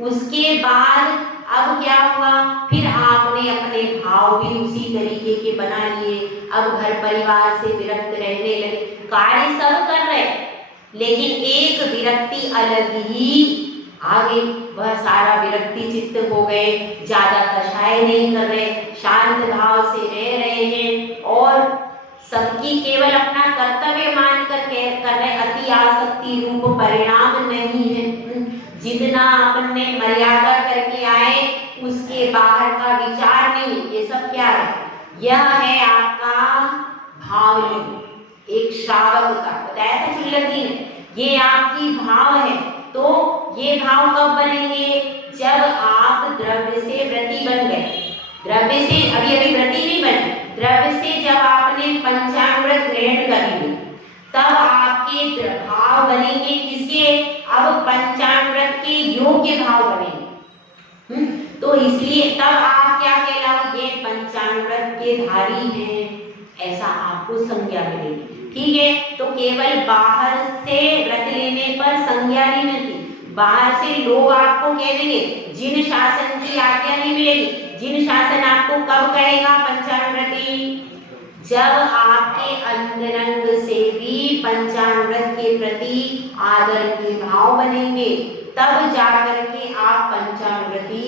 उसके बाद अब क्या हुआ, फिर आपने अपने भाव भी उसी तरीके के बना लिए। अब घर परिवार से विरक्त रहने लगे, कार्य सब कर रहे, लेकिन एक विरक्ति अलग ही आगे, वह सारा विरक्ति चित्त हो गए, ज्यादा कषाय नहीं कर रहे, शांत भाव से रह रहे हैं और सबकी केवल अपना कर्तव्य मान कर कर रहे, अति आसक्ति रूप परिणाम नहीं है। जितना अपने मर्यादा करके आए उसके बाहर का विचार नहीं, ये सब क्या है, यह है आपका भावलिंग। एक श्रावक का बताया था चुल्लक जी ने, ये आपकी भाव है। तो ये भाव कब बनेंगे, जब आप द्रव्य से व्रती बन गए। द्रव्य से अभी व्रती नहीं बने, द्रव्य से जब आपने पंचामृत ग्रहण कर ली, तब आपके भाव बनेंगे किसके, अब पंचामृत के योग्य भाव बनेंगे। तो इसलिए तब आप क्या कहलाओगे, पंचामृत के धारी हैं, ऐसा आपको संज्ञा मिलेगी। ठीक है, तो केवल बाहर से व्रत लेने पर संज्ञा नहीं मिलती, बाहर से लोग आपको कह देंगे, जिन शासन की आज्ञा नहीं मिलेगी। जिन शासन आपको कब कहेगा पंचामृती, जब आपके अंतरंग से भी पंचामृत के प्रति आदर के भाव बनेंगे, तब जाकर के आप पंचामृती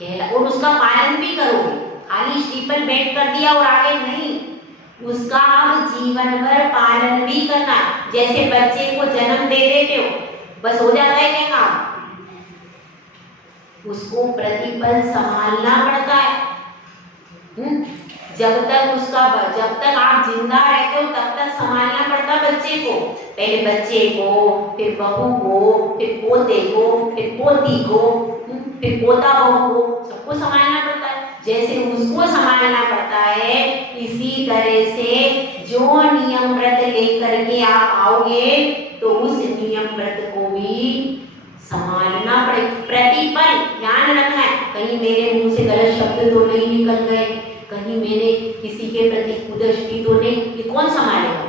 कहला, और उसका पालन भी करोगे। खाली श्रीफल भेंट कर दिया और आगे नहीं, उसका आप जीवन भर पालन भी करना। जैसे बच्चे को जन्म दे देते हो, बस हो जाता है क्या काम, उसको प्रतिपल संभालना पड़ता है। जब तक आप जिंदा रहते हो तब तक संभालना पड़ता है बच्चे को। पहले बच्चे को, फिर बहू को, फिर पोते को, फिर पोती को, फिर पोता बहू को, सबको संभालना पड़ता है। जैसे उसको संभालना पड़ता है, इसी तरह से जो नियम व्रत लेकर के आप आओगे तो उस नियम व्रत को भी संभालना पड़े। प्रतिपल ध्यान रखना है, कहीं मेरे मुंह से गलत शब्द तो नहीं निकल गए, कहीं मैंने किसी के प्रति कुदृष्टि तो नहीं, ये कौन संभालेगा,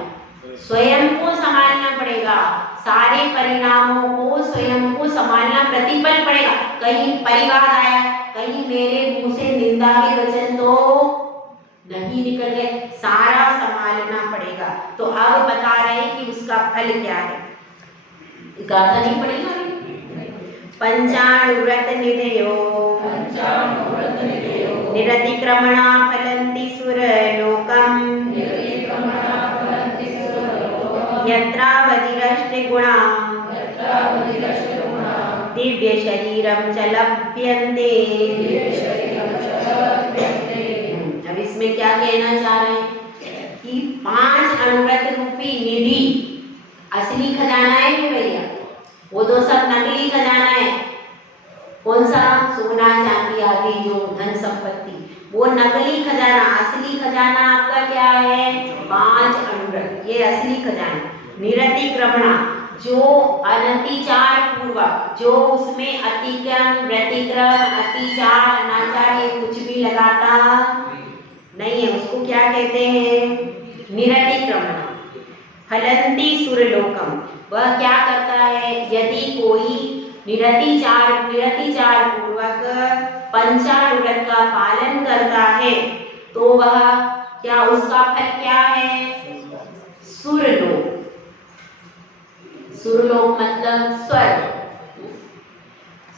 स्वयं को संभालना पड़ेगा। सारे परिणामों को स्वयं को संभालना प्रतिपल पड़ेगा। कहीं परिवार आया, कहीं मेरे मुंह से निंदा के वचन तो नहीं निकल गए, सारा संभालना पड़ेगा। तो अब बता रहे कि उसका फल क्या है, गाथा नहीं पड़ेगा। पंचाणुव्रत निधयो निरतिक्रमणा फलन्ति सुरलोकम् यत्रावधिरष्टगुणा दिव्य शरीरम च लभ्यन्ते। अब इसमें क्या कहना चाह रहे हैं कि 5 अनुव्रत रूपी निधि असली खजाना है कि भैया, वो तो सब नकली खजाना है। कौन सा? सोना चांदी आदि जो धन संपत्ति, वो नकली खजाना। असली खजाना आपका क्या है? 5 अनुव्रत, ये असली खजाना। निरतिक्रमणा, जो अनतिचार पूर्वक, जो उसमें अतिक्रम, व्यतिक्रम, अतिचार, अनाचार ये कुछ भी लगाता नहीं है, उसको क्या कहते हैं? निरतिक्रमणा। फलंती सुरलोकम, वह क्या करता है? यदि कोई निरतिचार पूर्वक पंचानुव्रत का पालन करता है तो वह क्या, उसका फल क्या है? सुरलोक। सुरलोक मतलब स्वर्ग।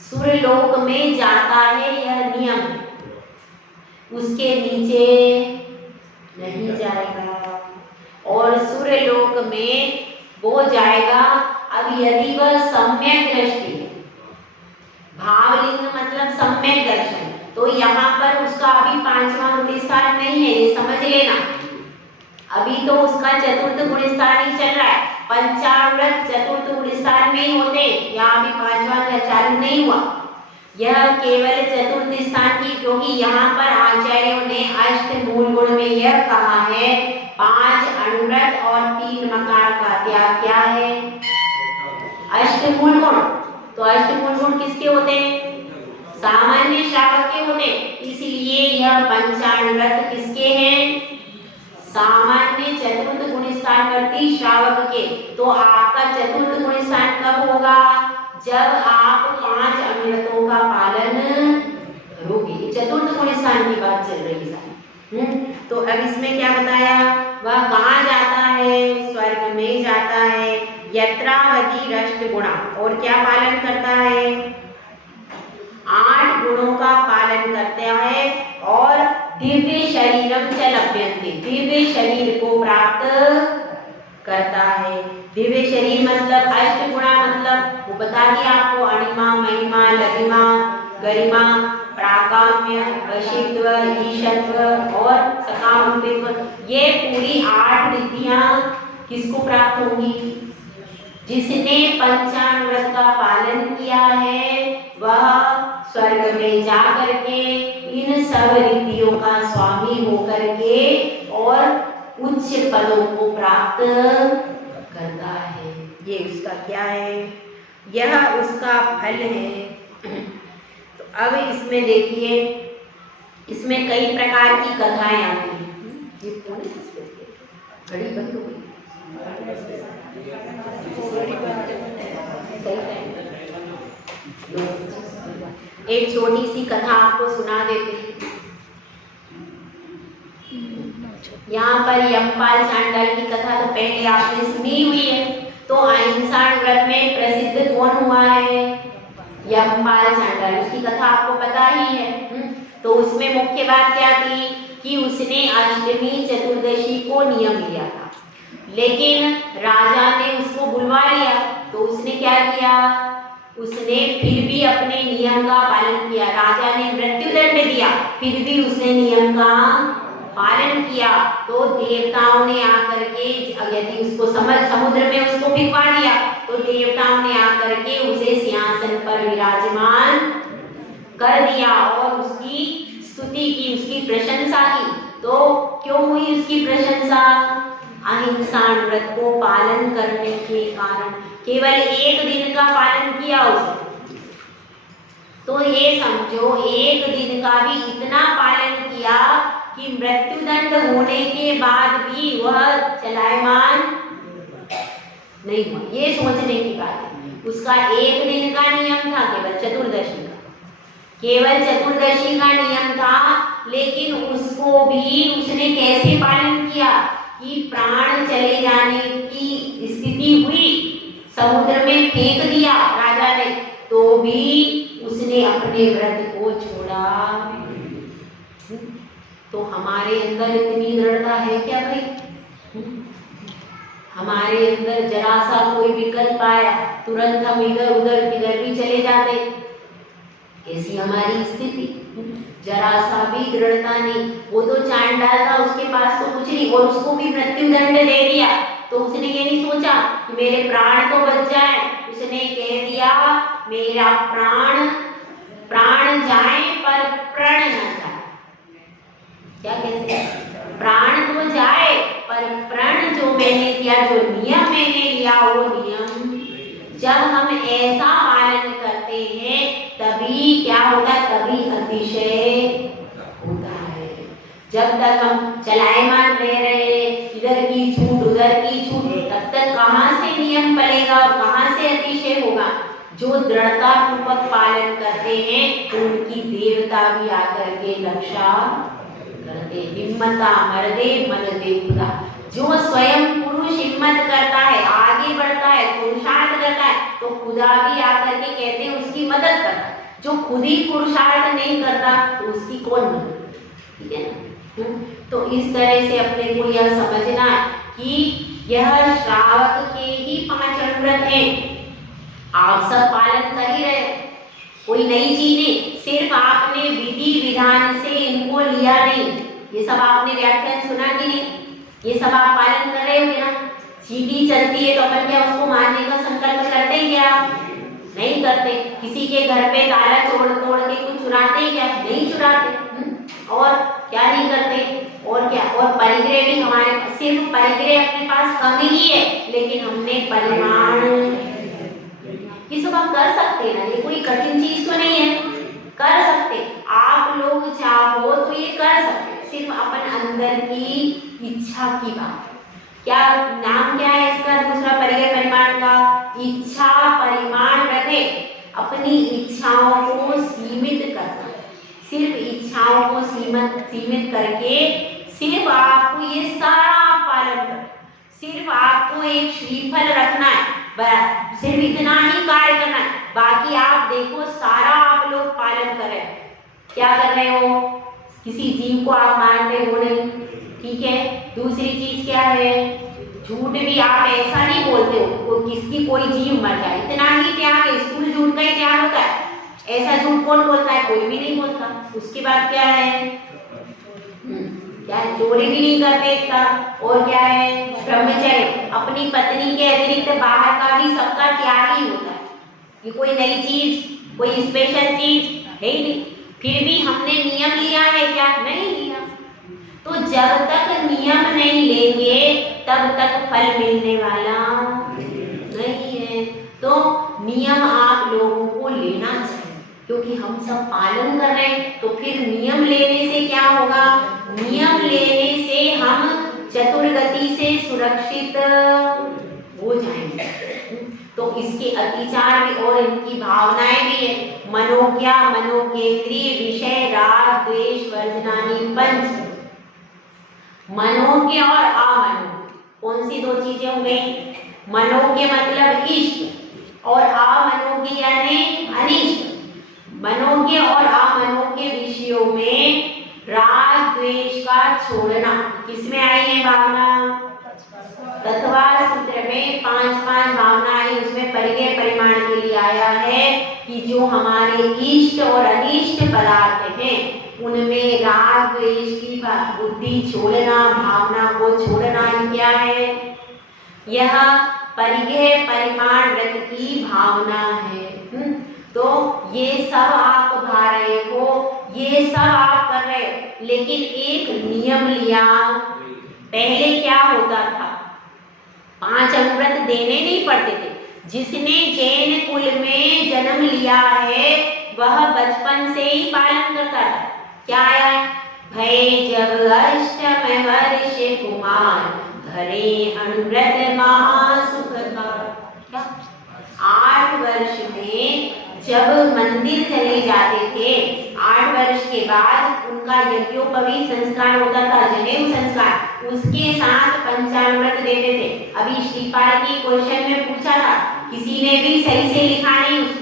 सुरलोक में जाता है यह नियम, उसके नीचे नहीं जाएगा। और सुरलोक में वो जाएगा अब यदि वह सम्यक दृष्टि, भावलिंग मतलब सम्यक दर्शन, तो यहाँ पर उसका अभी 5वां गुण स्थान नहीं है, ये समझ लेना। अभी तो उसका चतुर्थ गुण स्थान ही चल रहा है। पंचाव्रत चतुर्थ गुण स्थान में ही होते, यहाँ अभी 5वां चालू नहीं हुआ। यह केवल चतुर्थ स्थान की, क्योंकि यहाँ पर आचार्यों ने अष्ट मूल गुण में यह कहा है 5 अनुव्रत और 3 मकार का त्याग क्या है? अष्टमूल गुण। तो अष्टमूल गुण किसके होते हैं? सामान्य श्रावक के होते हैं। इसलिए यह पंचानुव्रत किसके हैं? सामान्य चतुर्थ गुण स्थान करती श्रावक के। तो आपका चतुर्थ गुण स्थान कब होगा? जब आप 5 अनुव्रतों का पालन करोगे। चतुर्थ गुण स्थान की बात चल रही है। तो अब इसमें क्या बताया? वह कहाँ जाता है? स्वर्ग में जाता है। यत्रावधि रष्ट गुणा, और क्या पालन करता है? 8 गुणों का पालन करता है और दिव्य शरीरम च लभ्यन्ते, दिव्य शरीर को प्राप्त करता है। दिव्य शरीर मतलब अष्ट गुणा, मतलब वो बता दिया आपको, अणिमा, महिमा, लघिमा, गरिमा, प्राकाम्य, वशित्व, ईशत्व और सकामत्व। ये पूरी 8 रिद्धियां किसको प्राप्त होंगी? जिसने पंचानुव्रत का पालन किया है वह स्वर्ग में जा करके इन सब रिद्धियों का स्वामी होकर के और उच्च पदों को प्राप्त करता है। ये उसका क्या है? यह उसका फल है। तो अब इसमें देखिए, इसमें कई प्रकार की कथाएं आती हैं। ये कौन है? घड़ी बंद हो गई। एक छोटी सी कथा आपको सुना देते हैं। यहाँ पर यमपाल चांडाल की कथा तो पहले आपने सुनी हुई है। तो अहिंसा व्रत में प्रसिद्ध कौन हुआ है? यमपाल चांडाल, उसकी कथा आपको पता ही है। तो उसमें मुख्य बात क्या थी कि उसने अष्टमी चतुर्दशी को नियम लिया था, लेकिन राजा ने उसको बुलवा लिया। तो उसने क्या किया? उसने फिर भी अपने नियम का पालन किया। राजा ने मृत्युदंड दिया, फिर भी उसने नियम का पालन किया। तो देवताओं ने आकर के, यदि उसको समुद्र में उसको भिगवा दिया, तो देवताओं ने आकर के उसे सिंहासन पर विराजमान कर दिया और उसकी स्तुति की, उसकी प्रशंसा की। तो क्यों हुई उसकी प्रशंसा? अहिंसा व्रत को पालन करने के कारण। केवल 1 दिन का पालन किया उसने। तो ये समझो 1 दिन का भी इतना पालन किया कि मृत्युदंड होने के बाद भी वह चलायमान नहीं हुआ। ये सोचने की बात है। उसका 1 दिन का नियम था, केवल चतुर्दशी का, केवल चतुर्दशी का नियम था। लेकिन उसको भी उसने कैसे पालन किया कि प्राण चले जाने की स्थिति हुई, समुद्र में फेंक दिया राजा ने, तो भी उसने अपने व्रत को छोड़ा। तो हमारे अंदर इतनी दृढ़ता है क्या भाई? हमारे अंदर जरा सा कोई विकल्प आया, तुरंत हम इधर उधर किधर भी चले जाते। ऐसी हमारी स्थिति, जरा सा भी दृढ़ता नहीं। वो तो चांडाल था, उसके पास तो कुछ नहीं, और उसको भी मृत्यु दंड दे दिया, तो उसने ये नहीं सोचा कि मेरे प्राण तो बच जाए, उसने कह दिया मेरा प्राण जाए पर प्रण न जाए। क्या कहते हैं? प्राण तो जाए पर प्रण जो मैंने किया, जो नियम मैंने लिया, वो नियम जब हम ऐसा पालन करते हैं तभी क्या होता है? तभी अतिशय होता है। जब तक हम चलायमान रह रहे, इधर की छूट उधर की छूट, तब तक कहाँ से नियम पलेगा और कहाँ से अतिशय होगा? जो दृढ़ता पूर्वक पालन करते हैं तो उनकी देवता भी आकर के रक्षा करते। हिम्मता मर्दे मन देवता। जो स्वयं पुरुष हिम्मत करता है, आगे बढ़ता है, पुरुषार्थ करता है, तो खुदा भी आकर के कहते हैं उसकी मदद करता है। जो खुद ही पुरुषार्थ नहीं करता तो उसकी कौन मदद? ठीक है ना? तो इस तरह से अपने को यह समझना है कि यह श्रावक के ही 5 अनुव्रत हैं। आप सब पालन कर ही रहे, कोई नई चीज नहीं, सिर्फ आपने विधि विधान से इनको लिया नहीं। ये सब आपने व्याख्यान सुना कि नहीं? ये सब आप पालन कर रहे हो ना? सीटी चलती है तो अपन क्या उसको मारने का संकल्प करते हैं क्या? नहीं करते। किसी के घर पे ताला तोड़ के कुछ चुराते हैं क्या? नहीं चुराते। और क्या नहीं करते? और क्या? और परिग्रह भी हमारे, सिर्फ परिग्रह अपने पास कम ही है, लेकिन हमने परिमाण, ये सब आप कर सकते हैं ना, ये कोई कठिन चीज तो नहीं है, कर सकते। आप लोग चाहो तो ये कर सकते, सिर्फ अपन अंदर की इच्छा की बात। क्या नाम क्या है इसका? दूसरा परिग्रह परिमाण का इच्छा परिमाण रखे। अपनी इच्छाओं को सीमित करना, सिर्फ इच्छाओं को सीमित करके सिर्फ आपको ये सारा पालन करना, सिर्फ आपको एक श्रीफल रखना है, सिर्फ इतना ही कार्य करना है। बाकी आप देखो सारा आप लोग पालन कर रहे हैं। क्या कर रहे हो? किसी जीव को आप मारते हो नहीं, ठीक है। दूसरी चीज क्या है? झूठ भी आप ऐसा नहीं बोलते हो किसकी कोई जीव मर जाए, इतना ही त्याग है। स्कूल झूठ का ही त्याग होता है, ऐसा झूठ कौन बोलता है? कोई भी नहीं बोलता। उसके बाद क्या है? क्या है? चोरी भी नहीं करते इतना। और क्या है? ब्रह्मचर्य, अपनी पत्नी के अतिरिक्त बाहर का भी सबका त्याग ही होता है। ये कोई नई चीज, कोई स्पेशल चीज है ही नहीं। फिर भी हमने नियम लिया है क्या? नहीं लिया। तो जब तक नियम नहीं लेंगे तब तक फल मिलने वाला नहीं है। तो नियम आप लोगों को लेना चाहिए, क्योंकि हम सब पालन कर रहे हैं। तो फिर नियम लेने से क्या होगा? नियम लेने से हम चतुर्गति से सुरक्षित हो जाएंगे। तो इसके अतिचार भी और इनकी भावनाएं भी है। मनोज्ञा, मनोकेंद्रीय, विषय, राग, द्वेष, वर्जनानि 5। मनोज्ञ और अमनोज्ञ कौन सी 2 चीजें हो गई? मनोज्ञ मतलब इष्ट और अमनोज्ञ यानी अनिष्ट। मनोज्ञ और अमनोज्ञ विषयों में राग द्वेष का छोड़ना किसमें आई है भावना? तत्वार सूत्र में 5 भावना आई, उसमें परिग्रह परिमाण के लिए आया है कि जो हमारे इष्ट और अनिष्ट पदार्थ हैं उनमें राग द्वेष की बुद्धि छोड़ना, भावना को छोड़ना, क्या है? यह परिग्रह परिमाण व्रत की भावना है। तो ये सब आप भा रहे हो, ये सब आप कर रहे हो, लेकिन एक नियम लिया। पहले क्या होता था? 5 अनुव्रत देने नहीं पड़ते थे। जिसने जैन कुल में जन्म लिया है वह बचपन से ही पालन करता था। क्या आया? भय जब अष्टम वर्ष कुमार, धरे अनुव्रत महासुख का। क्या? 8 वर्ष में जब मंदिर चले जाते थे, 8 वर्ष के बाद उनका यज्ञोपवीत संस्कार होता था, जनेऊ संस्कार, उसके साथ पंचामृत देते थे। अभी श्रीपाल की क्वेश्चन में पूछा था, किसी ने भी सही से लिखा नहीं उसको।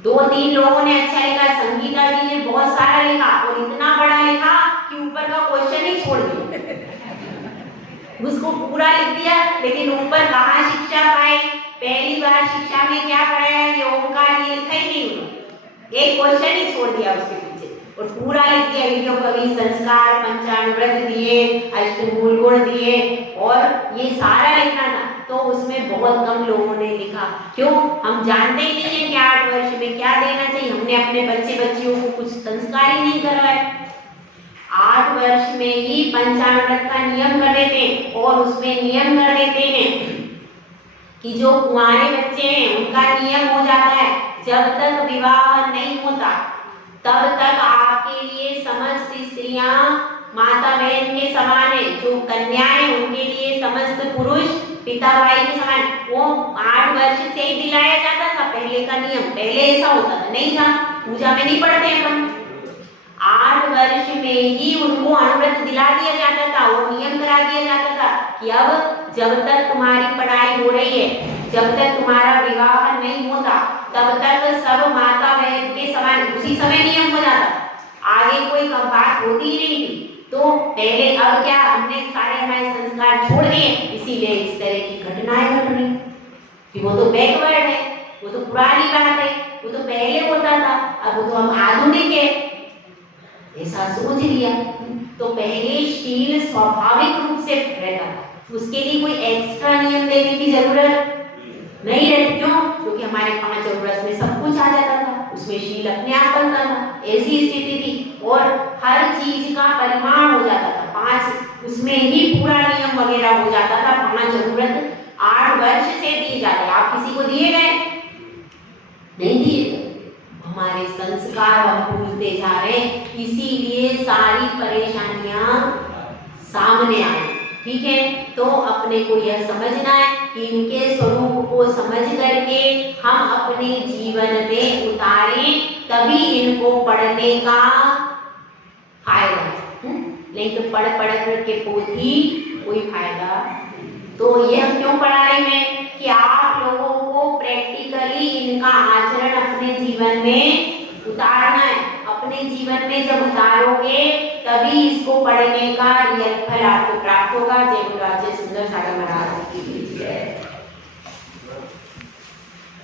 2-3 लोगों ने अच्छा लिखा, संगीता जी ने बहुत सारा लिखा और इतना बड़ा लिखा कि ऊपर का क्वेश्चन ही छोड़ दिया। उसको पूरा लिख दिया, लेकिन ऊपर कहाँ शिक्षा पाई? पहली बार शिक्षा में क्या पढ़ाया? ये ओंकार ये लिखा ही नहीं उन्होंने, एक क्वेश्चन ही छोड़ दिया उसके पीछे और पूरा लिख दिया कि जो कवि संस्कार पंचानुव्रत दिए, अष्टमूल गुण दिए और ये सारा लिखना था, तो उसमें बहुत कम लोगों ने लिखा। क्यों? हम जानते ही नहीं है कि 8 वर्ष में क्या देना चाहिए। हमने अपने बच्चे बच्चियों को कुछ संस्कार ही नहीं करवाए। 8 वर्ष में ही पंचामृत का नियम कर देते हैं और उसमें नियम कर देते हैं कि जो कुंवारे बच्चे हैं उनका नियम हो जाता है, जब तक विवाह नहीं होता तब तक आपके लिए समस्त स्त्रियां माता बहन के समान है। जो कन्याएं उनके लिए समस्त पुरुष पिता भाई के समान। वो 8 वर्ष से ही दिलाया जाता था पहले का नियम। पहले ऐसा होता था, नहीं था, पूजा में नहीं पढ़ते अपन। 8 वर्ष में ही उनको अनुव्रत दिला दिया जाता था, वो नियम करा दिया जाता था कि अब जब तक तुम्हारी पढ़ाई हो रही है, जब तक तुम्हारा विवाह नहीं होता, तब तक सब माता बहन के समान। उसी समय नियम हो जाता, आगे कोई बात होती ही नहीं थी। तो पहले अब क्या, हमने सारे हमारे संस्कार छोड़ दिए, इसीलिए इस तरह की घटनाएं घट रही कि वो तो बैकवर्ड है, वो तो पुरानी बात है, वो तो पहले होता था, अब वो तो हम आधुनिक है, ऐसा सोच लिया। तो पहले शील स्वाभाविक रूप से रहता था, उसके लिए कोई एक्स्ट्रा नियम देने की जरूरत नहीं रहती। क्यों? क्योंकि हमारे 5 वर्ष में सब कुछ आ जाता था, उसमें शील अपने आप बनता था, ऐसी स्थिति थी और हर चीज का परिमाण हो जाता था। 5 उसमें ही पूरा नियम वगैरह हो जाता था। 5 जरूरत 8 वर्ष से दी जाती। आप किसी को दिए गए? नहीं दिए। हमारे संस्कार हम भूलते जा रहे, इसीलिए सारी परेशानियां सामने आई। ठीक है, तो अपने को यह समझना है कि इनके स्वरूप को समझ करके हम अपने जीवन में उतारें, तभी इनको पढ़ने का फायदा है। नहीं तो पढ़ करके पोथी कोई फायदा। तो यह क्यों पढ़ा रही मैं कि आप लोगों को प्रैक्टिकली इनका आचरण अपने जीवन में उतारना है। अपने जीवन में जब उतारोगे तभी इसको पढ़ने का रियल फल आपको प्राप्त होगा। जय गुरु राजे सुंदर सागर महाराज की जय।